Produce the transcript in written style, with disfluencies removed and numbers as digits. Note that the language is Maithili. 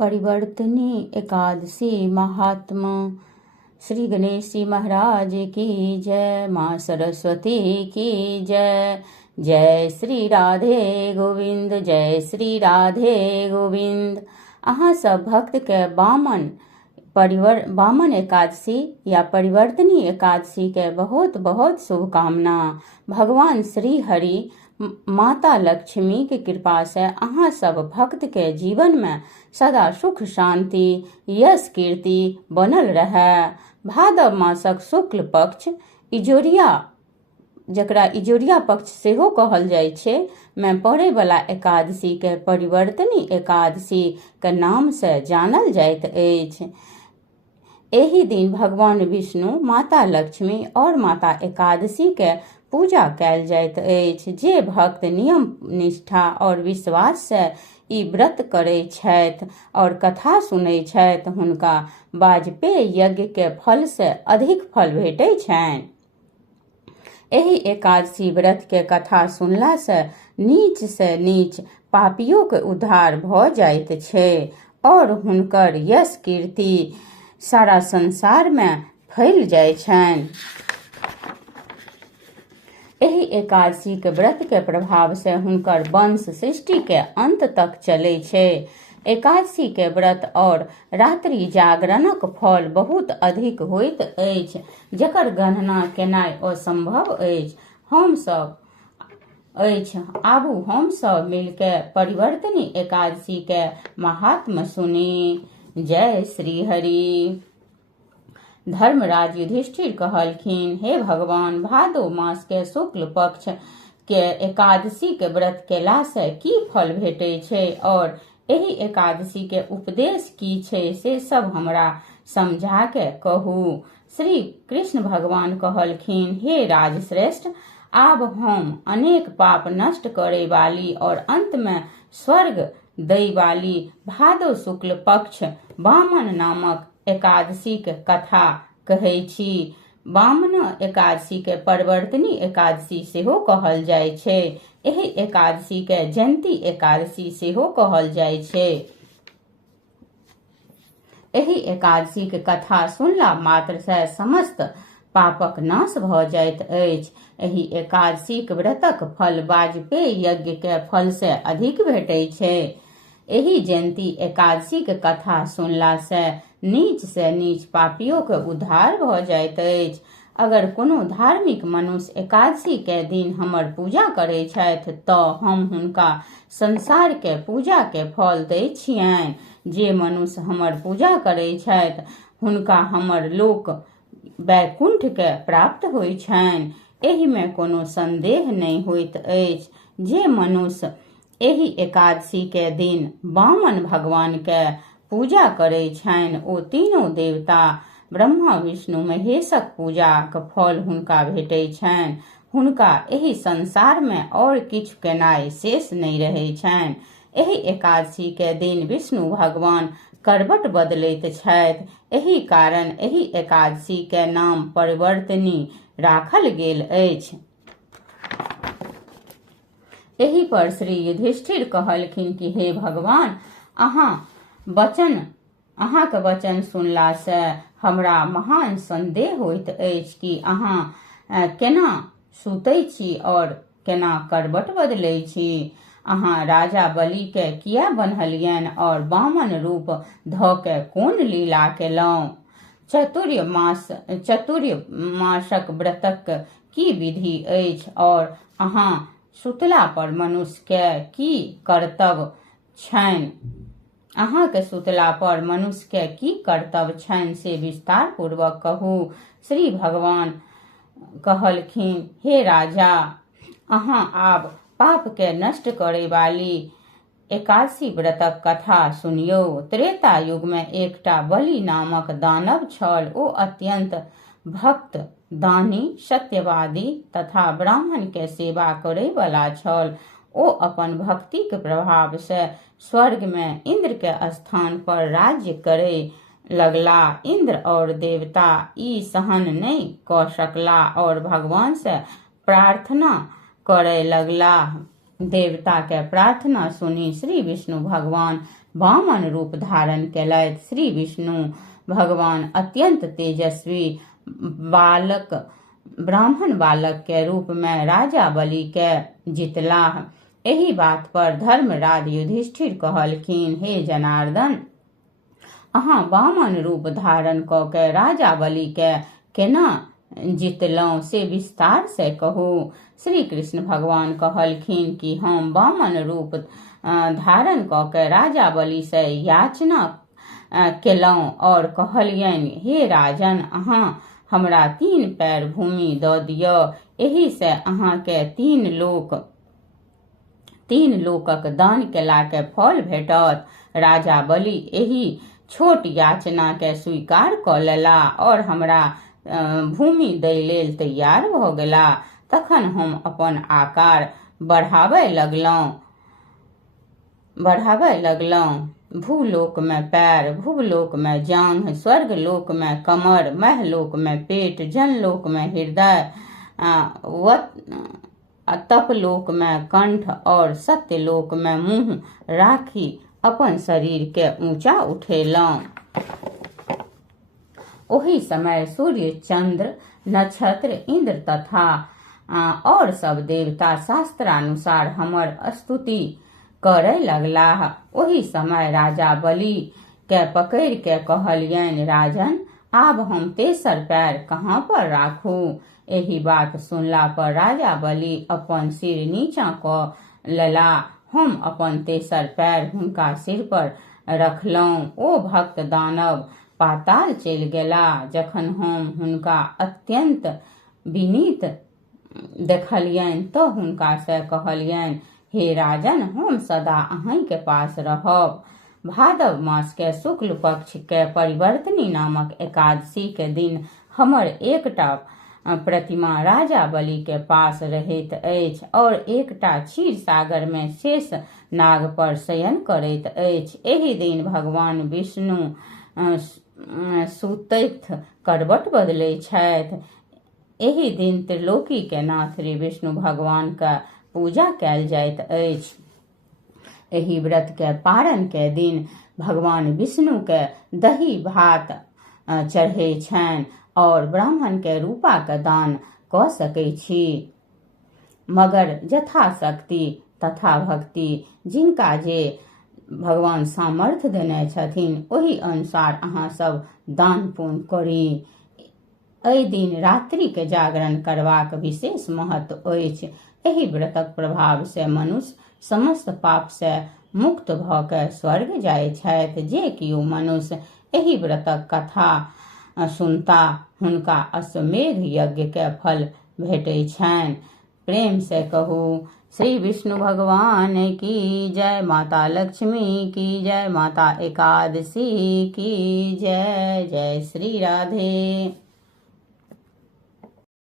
परिवर्तनी एकादशी महात्मा। श्री गणेश जी महाराज की जय। माँ सरस्वती की जय। जय श्री राधे गोविंद, जय श्री राधे गोविंद। अहाँ सब भक्त के बामन एकादशी या परिवर्तनी एकादशी के बहुत बहुत शुभकामना। भगवान श्री हरि माता लक्ष्मी के कृपा से अहाँ सब भक्त के जीवन में सदा सुख शांति यश कीर्ति बनल रहे। भादव मासक शुक्ल पक्ष इजोरिया, जकरा इजोरिया पक्ष सेहो कहल जाइ छै, में पड़े वाला एकादशी के परिवर्तनी एकादशी के नाम से जानल जाइत अछि। एहि दिन भगवान विष्णु, माता लक्ष्मी और माता एकादशी के पूजा कैल जाइत अछि। जे भक्त नियम निष्ठा और विश्वास से ई व्रत करै छथि और कथा सुनै छथि, हुनका वाजपेय यज्ञ के फल से अधिक फल भेटै छनि। एहि एकादशी व्रत के कथा सुनला से नीच पापियों के उद्धार भ जाइत छै और हुनकर यश कीर्ति सारा संसार में फैल जाय छनि। एहि एकादशी के व्रत के प्रभाव से हुनकर वंश सृष्टि के अंत तक चलै छै। एकादशी के व्रत और रात्रि जागरणक फल बहुत अधिक होइत अछि, जकर गणना केनाय असंभव अछि। आबू हम सब मिलके परिवर्तनी एकादशी के महात्म सुनी। जय श्री हरि। धर्मराज युधिष्ठिर कहलखिन, हे भगवान, भादो मास के शुक्ल पक्ष के एकादशी के व्रत केला से की फल भेटै छै और एहि एकादशी के उपदेश की छै से सब हमरा समझा के कहू। श्री कृष्ण भगवान कहलखिन, हे राजश्रेष्ठ, आब हम अनेक पाप नष्ट करे वाली और अंत में स्वर्ग दै वाली भादो शुक्ल पक्ष वामन नामक एकादशी के कथा कहै छी। वामन एकादशी के परिवर्तनी एकादशी सेहो कहल जाइ छै। एहि एकादशी के जयंती एकादशी सेहो कहल जाइ छै। एहि एकादशी के कथा सुनला मात्र से समस्त पापक नाश भ जाइत अछि। एहि एकादशी के व्रतक फल वाजपेय यज्ञ के फल से अधिक भेटै छै। एहि जयंती एकादशी के कथा सुनला से नीच पापियों के उद्धार भ जाइत अछि। अगर कोनो धार्मिक मनुष्य एकादशी के दिन हमर पूजा करै छथि तऽ हम हुनका संसार के पूजा के फल दै छियनि। जे मनुष्य हमर पूजा करै छथि हुनका हमर लोक वैकुंठ के प्राप्त होइ छनि। एहि में कोनो संदेह नहीं होइत अछि। जे मनुष्य एहि एकादशी के दिन वामन भगवान के पूजा करै छनि ओ तीनों देवता ब्रह्मा विष्णु महेशक पूजाक फल हुनका भेटै छनि। हुनका एहि संसार में और किछु केनाय शेष नहीं रहै छनि। एहि एकादशी के दिन विष्णु भगवान करवट बदलैत छथि। एहि कारण एहि एकादशी के नाम परिवर्तनी राखल गेल अछि। एहि पर श्री युधिष्ठिर कहलखिन कि हे भगवान, अहाँक वचन सुनला से हमरा महान संदेह होइत अछि कि अहाँ केना सुतै छी और केना करवट बदलै छी। अहाँ राजा बलि के किया बन्हलियनि और वामन रूप ध के कोन लीला केलहुं। चतुर्मासक व्रतक की विधि अछि और अहाँ सुतला पर मनुष्य के की कर्तव्य छनि। अहाँ के सुतला पर मनुष्य के की कर्तव्य छनि से विस्तार पूर्वक कहू। श्री भगवान कहलखिन, हे राजा, अहाँ आब पाप के नष्ट करे वाली एकादशी व्रतक कथा सुनियो। त्रेता युग में एकटा बलि नामक दानव छल। ओ अत्यंत भक्त, दानी, सत्यवादी तथा ब्राह्मण के सेवा करे वाला छल। ओ अपन भक्ति के प्रभाव से स्वर्ग में इंद्र के स्थान पर राज्य करे लगला। इंद्र और देवता ई सहन नहीं क सकला और भगवान से प्रार्थना करे लगला। देवता के प्रार्थना सुनी श्री विष्णु भगवान वामन रूप धारण केलथि। श्री विष्णु भगवान अत्यंत तेजस्वी बालक ब्राह्मण बालक के रूप में राजा बलि के जितलाह। एही बात पर धर्मराज युधिष्ठिर कहलखिन, हे जनार्दन, अहाँ वामन रूप धारण क के राजा बलि के केना जितलहुँ से विस्तार से कहू। श्री कृष्ण भगवान कहलखिन कि हम वामन रूप धारण क के राजा बलि से याचना केलहुँ और कहलियनि, हे राजन, अहाँ हमरा 3 पैर भूमि दऽ दिअ, एही से अहाँ के 3 लोकक दान केला के फल भेटत। राजा बलि एही छोट याचना के स्वीकार क लेला और हमरा भूमि दै लेल तैयार भ गेला। तखन हम अपन आकार बढ़ाबय लगलहुँ। भूलोक में पैर, भूलोक में जांघ, स्वर्गलोक में कमर, महलोक में पेट, जनलोक में हृदय, तपलोक में कंठ और सत्यलोक में मुंह राखी अपन शरीर के ऊंचा उठेलहुँ। ओही समय सूर्य, चंद्र, नक्षत्र, इंद्र तथा और सब देवता शास्त्रानुसार हमर स्तुति करे लगलाह। ओही समय राजा बलि के पकड़ के कहलियनि, राजन, आब हम 3 पैर कहाँ पर राखू। एही बात सुनला पर राजा बलि अपन सिर नीचा क लेला। हम अपन 3 पैर हुनका सिर पर रखलहुँ। ओ भक्त दानव पाताल चलि गेला। जखन हम हुनका अत्यंत विनीत देखलियनि तऽ हुनका से कहलियनि, हे राजन, हम सदा अहीं के पास रहब। भादव मास के शुक्ल पक्ष के परिवर्तनी नामक एकादशी के दिन हमर एकटा प्रतिमा राजा बलि के पास रहैत अछि और एकटा क्षीर सागर में शेष नाग पर शयन करैत अछि। एही दिन भगवान विष्णु सुतैत करवट बदलै छथि। एही दिन त्रिलोकी के नाथ श्री विष्णु भगवान का पूजा कैल जाइत अछि। एही व्रत के पारण के दिन भगवान विष्णु के दही भात चढ़ै छनि और ब्राह्मण के रूपा के दान क सकै छी। मगर यथाशक्ति तथा भक्ति जिनका जे भगवान सामर्थ्य देने छथिन ओही अनुसार अहाँ सब दान पुण्य करी। एहि दिन रात्रि के जागरण करबाक विशेष महत्व अछि। एहि व्रतक प्रभाव से मनुष्य समस्त पाप से मुक्त भ के स्वर्ग जाय छथि। जे कियो मनुष्य एहि व्रतक कथा सुनता हुनका अश्वमेध यज्ञ के फल भेटै छनि। प्रेम से कहू, श्री विष्णु भगवान की जय, माता लक्ष्मी की जय, माता एकादशी की जय। जय श्री राधे।